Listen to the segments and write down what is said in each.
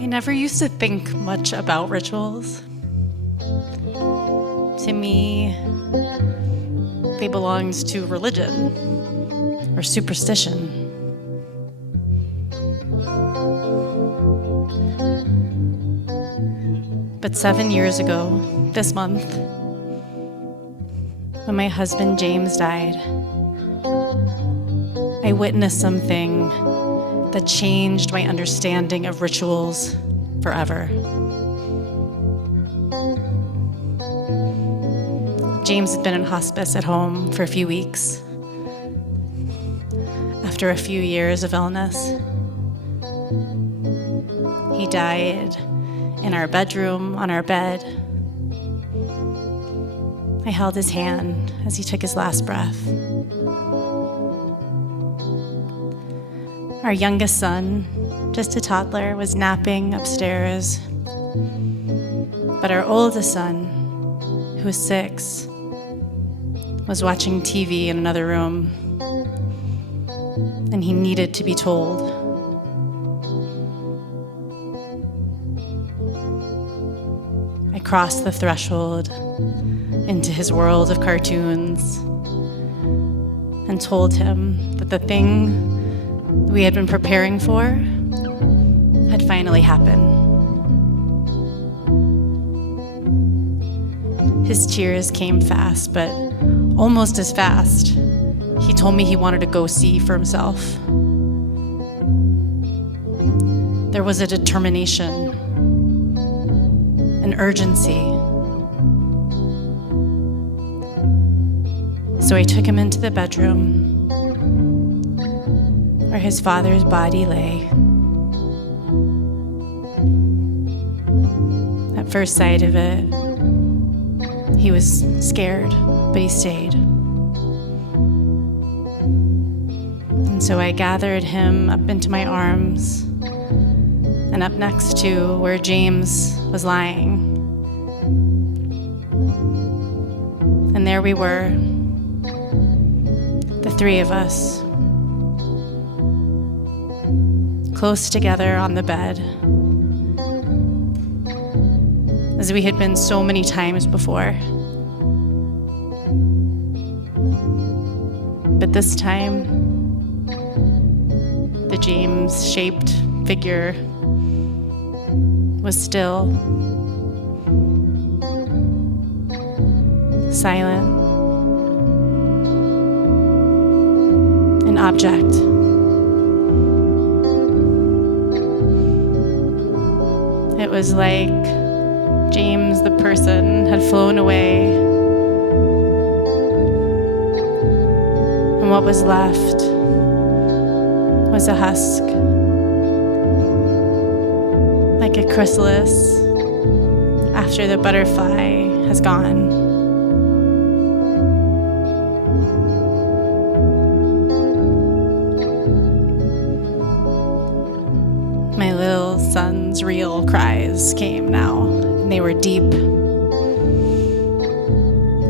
I never used to think much about rituals. To me, they belonged to religion or superstition. But 7 years ago, this month, when my husband James died, I witnessed something that changed my understanding of rituals forever. James had been in hospice at home for a few weeks after a few years of illness. He died in our bedroom, on our bed. I held his hand as he took his last breath. Our youngest son, just a toddler, was napping upstairs. But our oldest son, who was 6, was watching TV in another room, and he needed to be told. I crossed the threshold into his world of cartoons and told him that the thing we had been preparing for had finally happened. His tears came fast, but almost as fast, he told me he wanted to go see for himself. There was a determination, an urgency. So I took him into the bedroom where his father's body lay. At first sight of it, he was scared, but he stayed. And so I gathered him up into my arms and up next to where James was lying. And there we were, the 3 of us, close together on the bed, as we had been so many times before. But this time, the James-shaped figure was still, silent, an object. It was like James, the person, had flown away, and what was left was a husk, like a chrysalis after the butterfly has gone. My little son's real cries came now, and they were deep,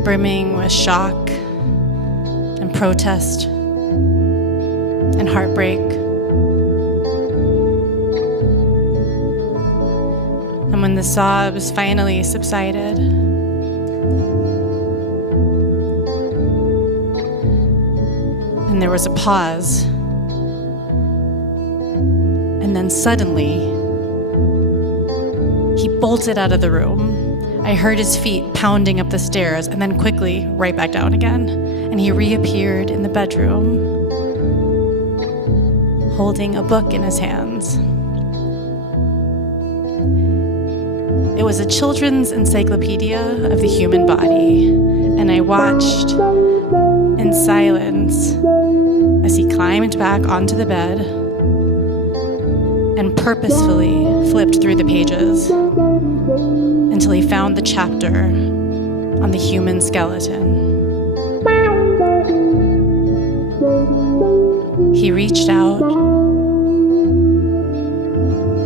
brimming with shock and protest and heartbreak. And when the sobs finally subsided, and there was a pause, and then suddenly, he bolted out of the room. I heard his feet pounding up the stairs, and then quickly right back down again. And he reappeared in the bedroom, holding a book in his hands. It was a children's encyclopedia of the human body, and I watched in silence as he climbed back onto the bed and purposefully flipped through the pages until he found the chapter on the human skeleton. He reached out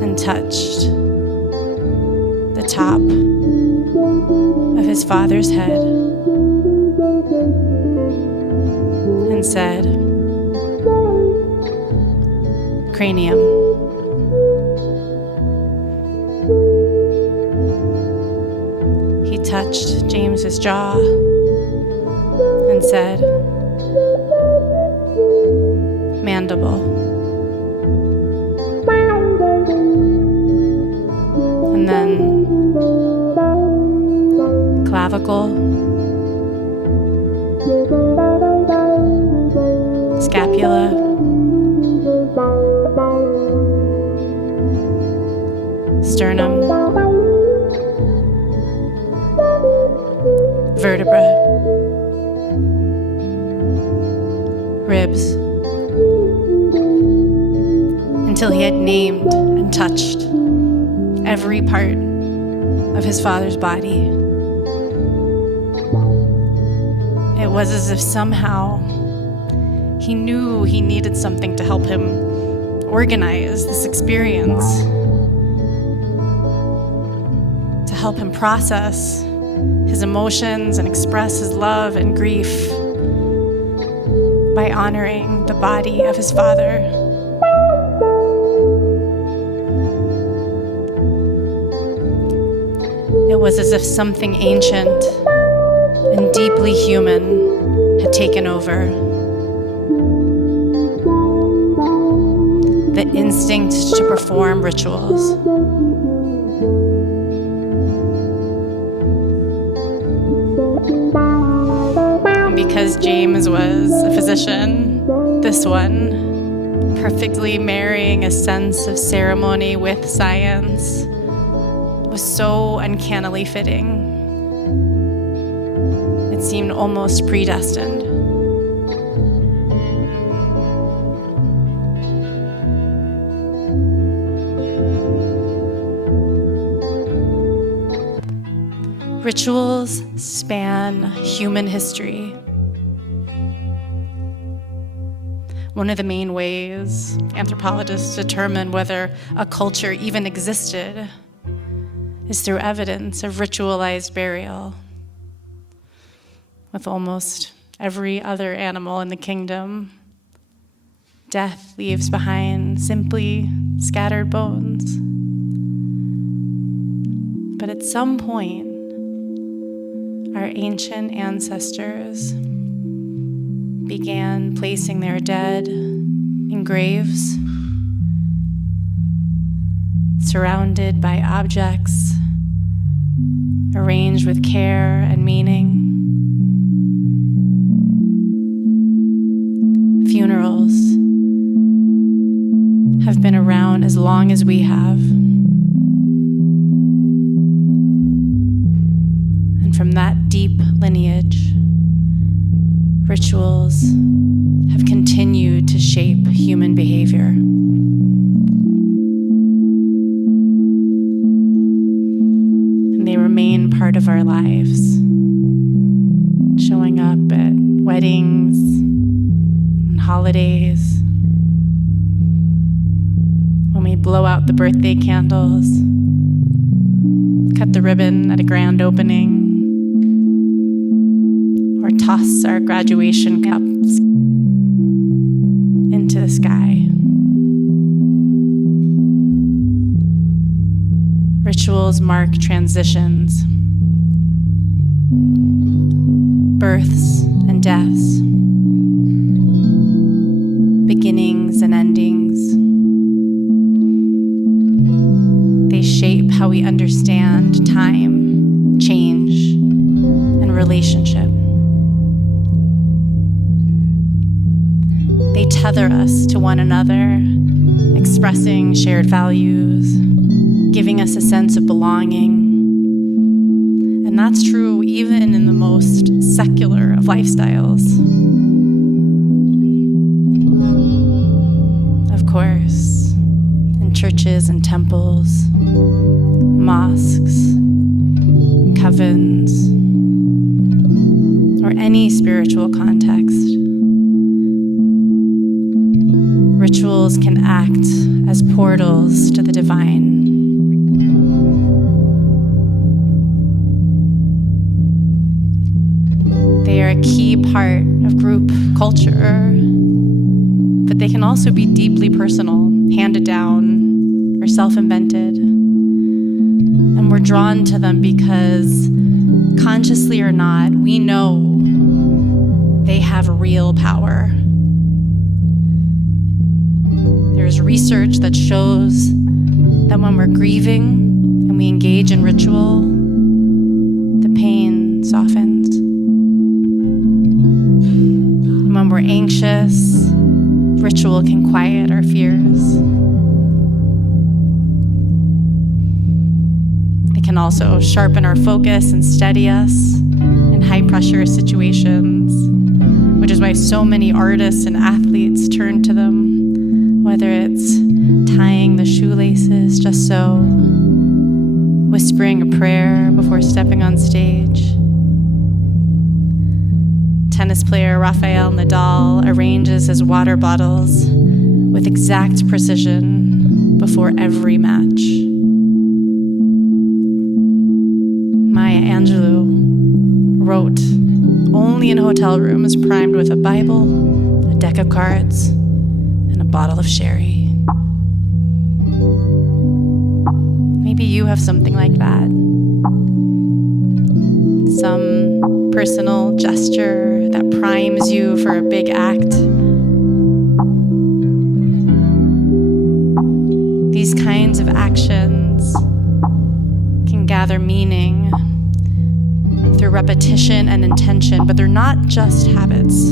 and touched the top of his father's head and said, "Cranium." his jaw and said, mandible. And then clavicle, scapula, sternum, vertebra, ribs, until he had named and touched every part of his father's body. It was as if somehow he knew he needed something to help him organize this experience, to help him process his emotions and express his love and grief by honoring the body of his father. It was as if something ancient and deeply human had taken over. The instinct to perform rituals. And because James was a physician, this one, perfectly marrying a sense of ceremony with science, was so uncannily fitting. It seemed almost predestined. Rituals span human history. One of the main ways anthropologists determine whether a culture even existed is through evidence of ritualized burial. With almost every other animal in the kingdom, death leaves behind simply scattered bones. But at some point, our ancient ancestors began placing their dead in graves, surrounded by objects arranged with care and meaning. Funerals have been around as long as we have. And from that deep lineage, rituals have continued to shape human behavior. And they remain part of our lives, showing up at weddings and holidays, when we blow out the birthday candles, cut the ribbon at a grand opening, or toss our graduation cups into the sky. Rituals mark transitions, births and deaths, beginnings and endings. They shape how we understand time, change, and relationship. They tether us to one another, expressing shared values, giving us a sense of belonging. And that's true even in the most secular of lifestyles. Of course, in churches and temples, mosques, covens, or any spiritual context, rituals can act as portals to the divine. They are a key part of group culture, but they can also be deeply personal, handed down, or self-invented. And we're drawn to them because consciously or not, we know they have real power. There's research that shows that when we're grieving and we engage in ritual, the pain softens. And when we're anxious, ritual can quiet our fears. It can also sharpen our focus and steady us in high-pressure situations, which is why so many artists and athletes turn to them, whether it's tying the shoelaces just so, whispering a prayer before stepping on stage. Tennis player Rafael Nadal arranges his water bottles with exact precision before every match. Maya Angelou wrote only in hotel rooms primed with a Bible, a deck of cards, and a bottle of sherry. Maybe you have something like that. Some personal gesture that primes you for a big act. These kinds of actions can gather meaning through repetition and intention, but they're not just habits.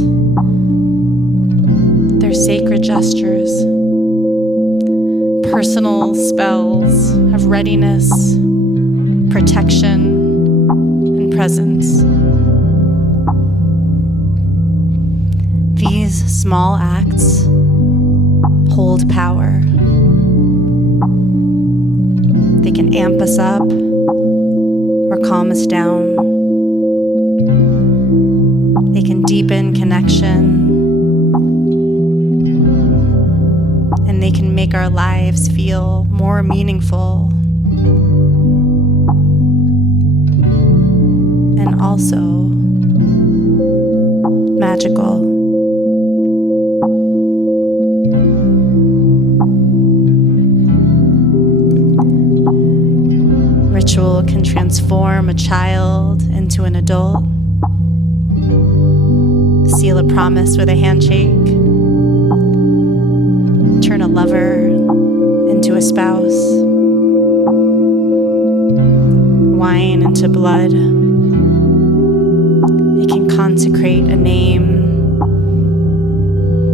They're sacred gestures, personal spells of readiness, protection, and presence. These small acts hold power. They can amp us up or calm us down. They can deepen connection, and they can make our lives feel more meaningful and also magical. Ritual can transform a child into an adult, seal a promise with a handshake, turn a lover into a spouse, wine into blood. It can consecrate a name,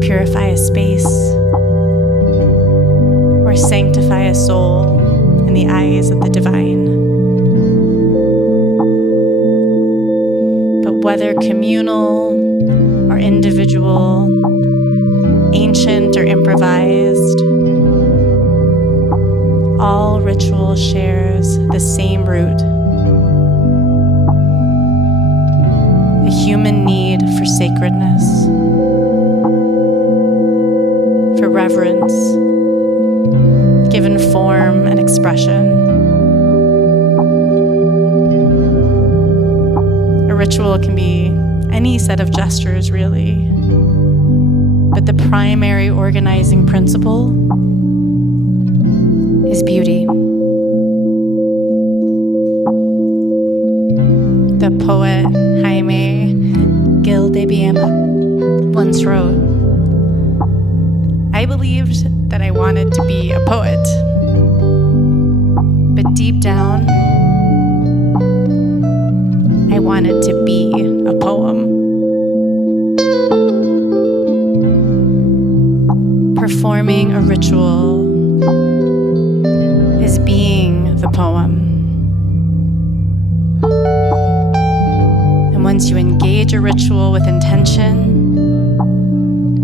purify a space, or sanctify a soul in the eyes of the divine. But whether communal or individual, ancient or improvised, all ritual shares the same root: the human need for sacredness, for reverence, given form and expression. A ritual can be any set of gestures, really, but the primary organizing principle is beauty. The poet Jaime Gil de Biema once wrote, "I believed that I wanted to be a poet, but deep down, I wanted to be a poem." Performing a ritual is being the poem. And once you engage a ritual with intention,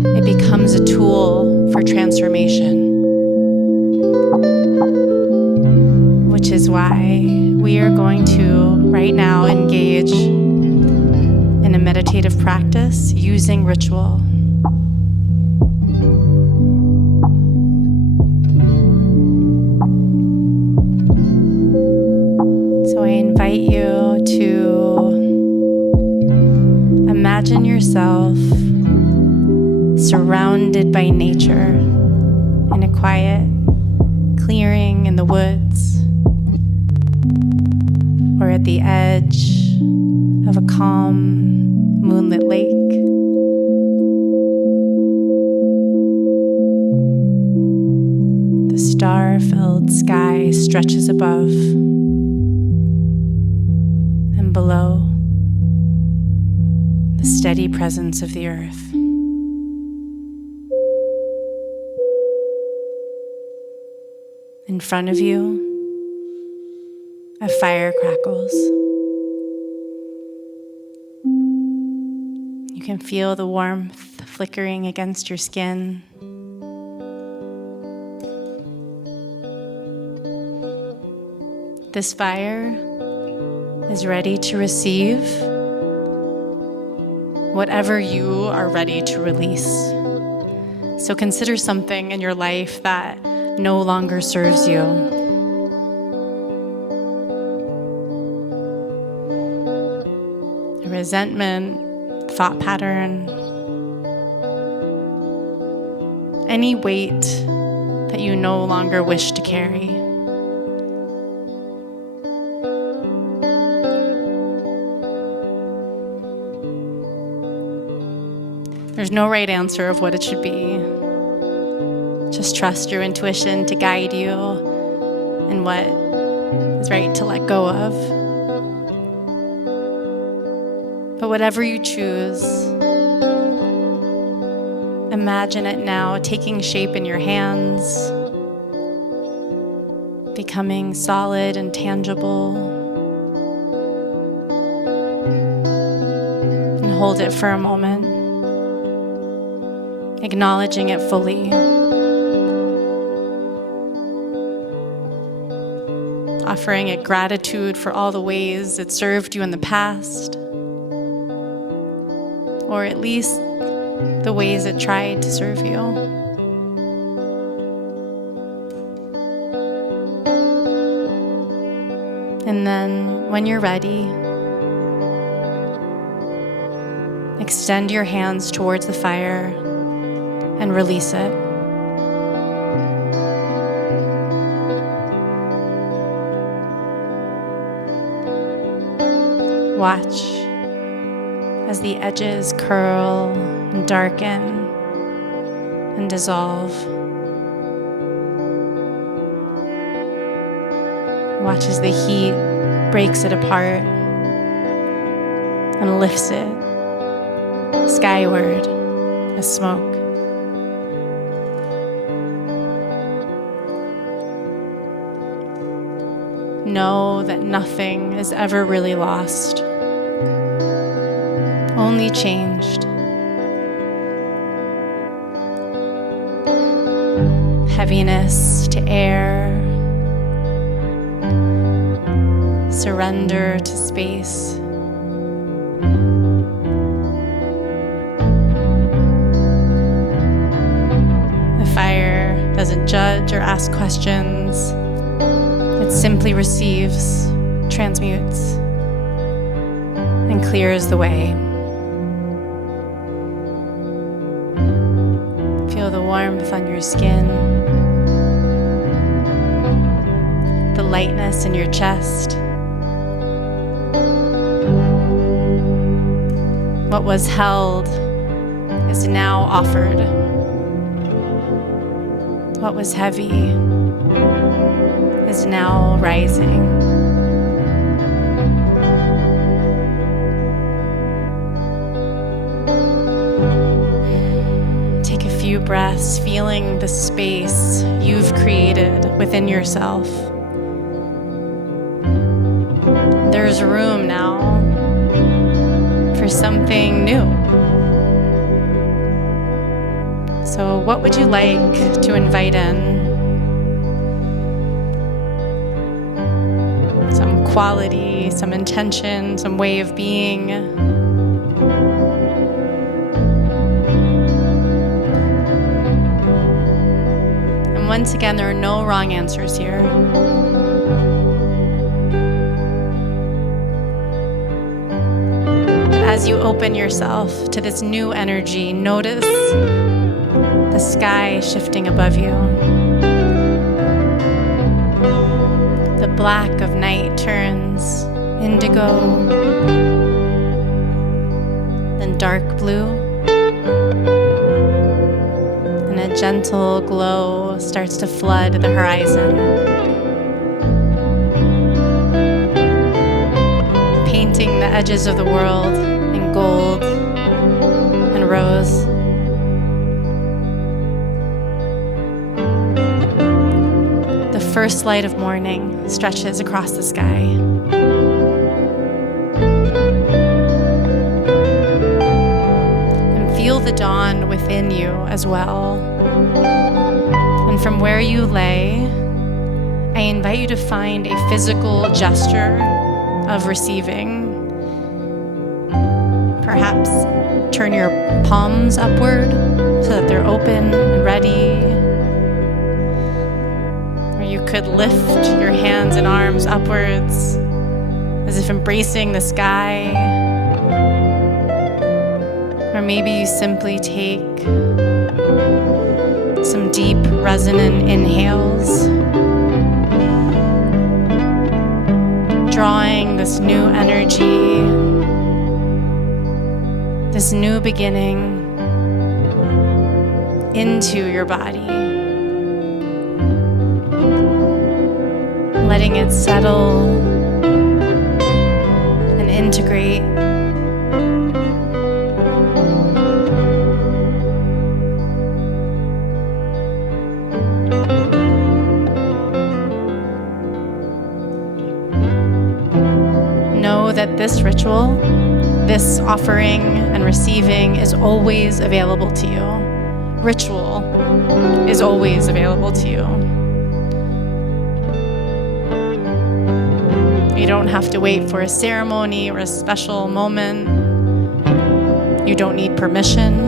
it becomes a tool for transformation. Which is why we are going to, right now, engage in a meditative practice using ritual. So I invite you to imagine yourself surrounded by nature in a quiet clearing in the woods, or at the edge of a calm, moonlit lake. The star-filled sky stretches above and below, the steady presence of the earth. In front of you, a fire crackles. You can feel the warmth flickering against your skin. This fire is ready to receive whatever you are ready to release. So consider something in your life that no longer serves you. A resentment, thought pattern, any weight that you no longer wish to carry. There's no right answer of what it should be. Just trust your intuition to guide you in what is right to let go of. But whatever you choose, imagine it now taking shape in your hands, becoming solid and tangible. And hold it for a moment, acknowledging it fully. Offering it gratitude for all the ways it served you in the past, or at least the ways it tried to serve you. And then, when you're ready, extend your hands towards the fire and release it. Watch as the edges curl and darken and dissolve. Watch as the heat breaks it apart and lifts it skyward as smoke. Know that nothing is ever really lost, only changed. Heaviness to air, surrender to space. The fire doesn't judge or ask questions. It simply receives, transmutes, and clears the way. Feel the warmth on your skin, the lightness in your chest. What was held is now offered. What was heavy is now rising. Take a few breaths, feeling the space you've created within yourself. There's room now for something new. So what would you like to invite in? Some quality, some intention, some way of being. And once again, there are no wrong answers here. As you open yourself to this new energy, notice the sky shifting above you. The black of night turns indigo then dark blue, and a gentle glow starts to flood the horizon, painting the edges of the world in gold and rose. The first light of morning stretches across the sky. Feel the dawn within you as well. And from where you lay, I invite you to find a physical gesture of receiving. Perhaps turn your palms upward so that they're open and ready. Or you could lift your hands and arms upwards as if embracing the sky. Or maybe you simply take some deep, resonant inhales, drawing this new energy, this new beginning into your body, letting it settle and integrate. That this ritual, this offering and receiving is always available to you. Ritual is always available to you. You don't have to wait for a ceremony or a special moment. You don't need permission.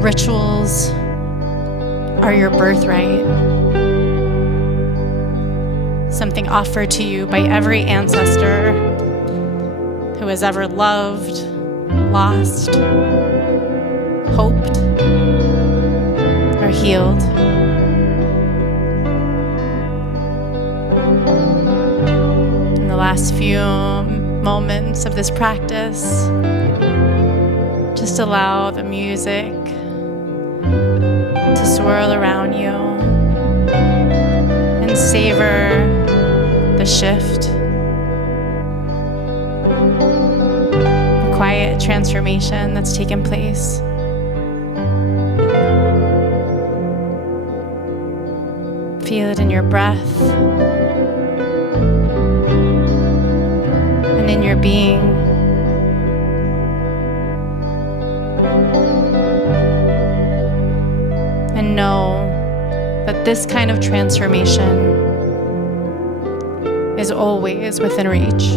Rituals are your birthright. Something offered to you by every ancestor who has ever loved, lost, hoped, or healed. In the last few moments of this practice, just allow the music to swirl around you and savor the shift, the quiet transformation that's taken place. Feel it in your breath and in your being. And know that this kind of transformation is always within reach.